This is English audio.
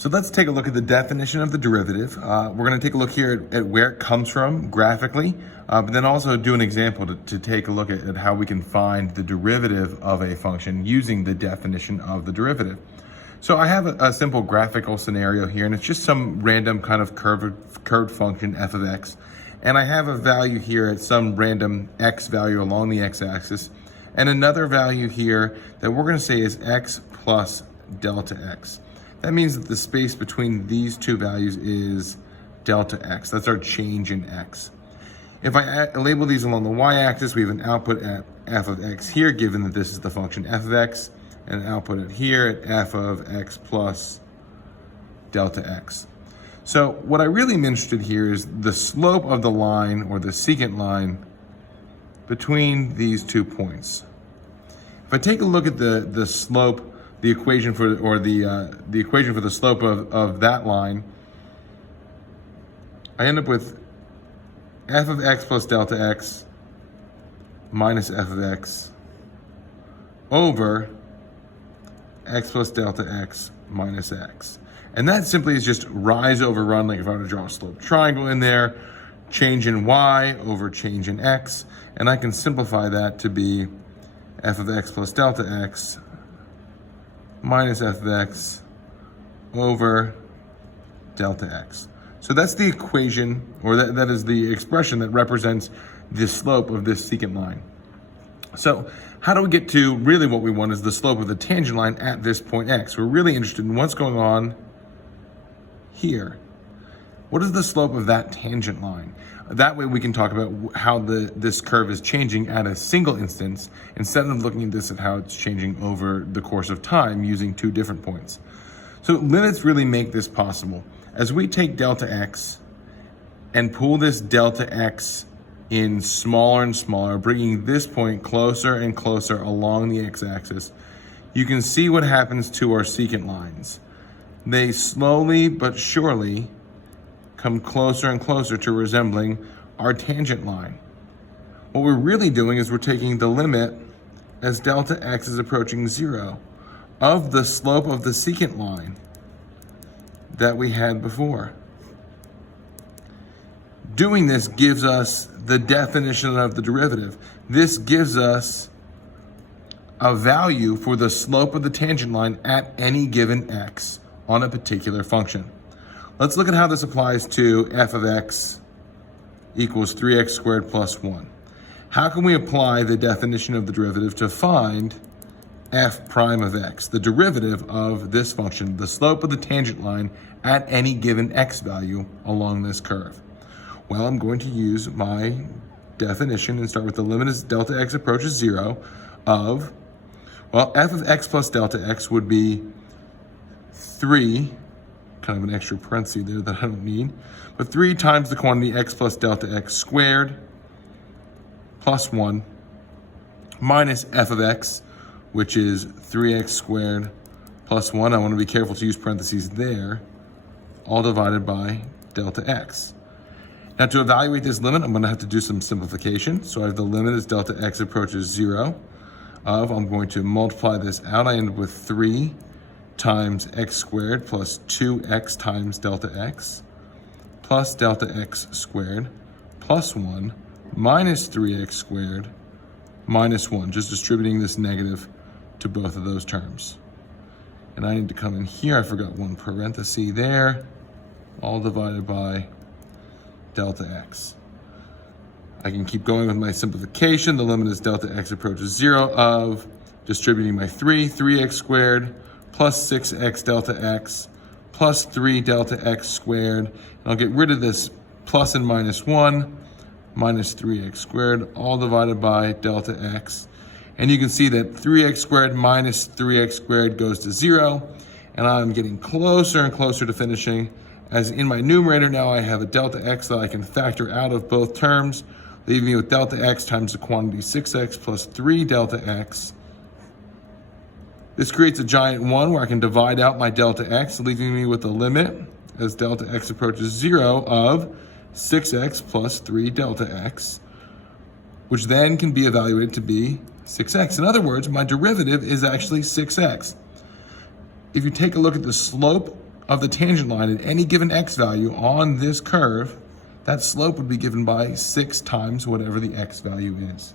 So let's take a look at the definition of the derivative. We're going to take a look here at where it comes from graphically, but then also do an example to take a look at how we can find the derivative of a function using the definition of the derivative. So I have a simple graphical scenario here, and it's just some random kind of curved function f of x. And I have a value here at some random x value along the x-axis, and another value here that we're going to say is x plus delta x. That means that the space between these two values is delta x. That's our change in x. If I label these along the y-axis, we have an output at f of x here, given that this is the function f of x, and an output at here at f of x plus delta x. So what I really am interested here is the slope of the line, or the secant line, between these 2 points. If I take a look at the slope, the equation for, or the equation for the slope of that line, I end up with f of x plus delta x minus f of x over x plus delta x minus x. And that simply is just rise over run, like if I were to draw a slope triangle in there, change in y over change in x, and I can simplify that to be f of x plus delta x minus f of x over delta x. So that's the equation, or that is the expression that represents the slope of this secant line. So how do we get to really what we want is the slope of the tangent line at this point x? We're really interested in what's going on here. What is the slope of that tangent line? That way we can talk about how this curve is changing at a single instance, instead of looking at this at how it's changing over the course of time using 2 different points. So limits really make this possible. As we take delta x and pull this delta x in smaller and smaller, bringing this point closer and closer along the x-axis, you can see what happens to our secant lines. They slowly but surely come closer and closer to resembling our tangent line. What we're really doing is we're taking the limit as delta x is approaching 0 of the slope of the secant line that we had before. Doing this gives us the definition of the derivative. This gives us a value for the slope of the tangent line at any given x on a particular function. Let's look at how this applies to f of x equals 3x squared plus 1. How can we apply the definition of the derivative to find f prime of x, the derivative of this function, the slope of the tangent line at any given x value along this curve? Well, I'm going to use my definition and start with the limit as delta x approaches 0 of, well, f of x plus delta x would be 3, kind of an extra parenthesis there that I don't need, but 3 times the quantity x plus delta x squared plus 1 minus f of x, which is 3x squared plus 1. I want to be careful to use parentheses there, all divided by delta x. Now to evaluate this limit, I'm going to have to do some simplification. So I have the limit as delta x approaches 0 of, I'm going to multiply this out. I end up with 3 times x squared plus 2x times delta x plus delta x squared plus 1 minus 3x squared minus 1, just distributing this negative to both of those terms. And I need to come in here, I forgot one parenthesis there, all divided by delta x. I can keep going with my simplification. The limit as delta x approaches 0 of, distributing my 3x squared plus 6x delta x plus 3 delta x squared. And I'll get rid of this plus and minus 1 minus 3x squared, all divided by delta x. And you can see that 3x squared minus 3x squared goes to 0. And I'm getting closer and closer to finishing, as in my numerator now I have a delta x that I can factor out of both terms, leaving me with delta x times the quantity 6x plus 3 delta x. This creates a giant 1 where I can divide out my delta x, leaving me with a limit as delta x approaches 0 of 6x plus 3 delta x, which then can be evaluated to be 6x. In other words, my derivative is actually 6x. If you take a look at the slope of the tangent line at any given x value on this curve, that slope would be given by 6 times whatever the x value is.